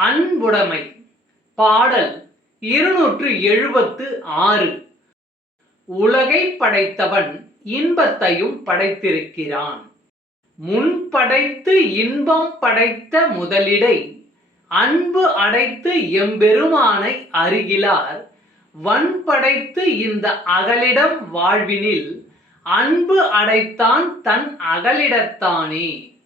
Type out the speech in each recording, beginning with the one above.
அன்புடைமை. பாடல் இருநூற்று எழுபத்து ஆறு. உலகை படைத்தவன் இன்பத்தையும் படைத்திருக்கிறான். முன் படைத்து இன்பம் படைத்த முதலிடை அன்பு அடைத்து எம்பெருமானை அருகிலார் வன் படைத்து இந்த அகலிடம் வாழ்வினில் அன்பு அடைத்தான் தன் அகலிடத்தானே.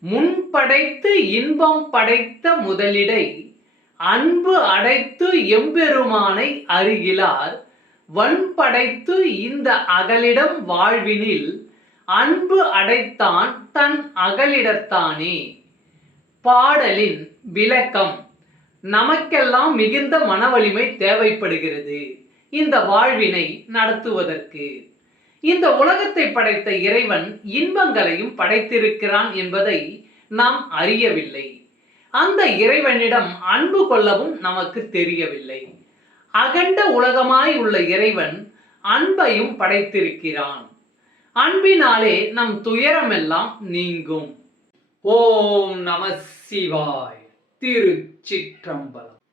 முன் படைத்து இன்பம் படைத்த முதலிடை அன்பு அடைத்து எம்பெருமானை அருகிலார் வன் படைத்து இந்த அகலிடம் வாழ்வினில் அன்பு அடைத்தான் தன் அகலிடத்தானே பாடலின் விளக்கம் நமக்கெல்லாம் மிகுந்த மனவலிமை தேவைப்படுகிறது. இந்த வாழ்வினை நடத்துவதற்கு. இந்த உலகத்தை படைத்த இறைவன் இன்பங்களையும் படைத்திருக்கிறான் என்பதை நாம் அறியவில்லை. அந்த இறைவனிடம் அன்பு கொள்ளவும் நமக்கு தெரியவில்லை. அகண்ட உலகமாய் உள்ள இறைவன் அன்பையும் படைத்திருக்கிறான். அன்பினாலே நம் துயரமெல்லாம் நீங்கும். ஓம் நம சிவாய். திருச்சிற்றம்பலம்.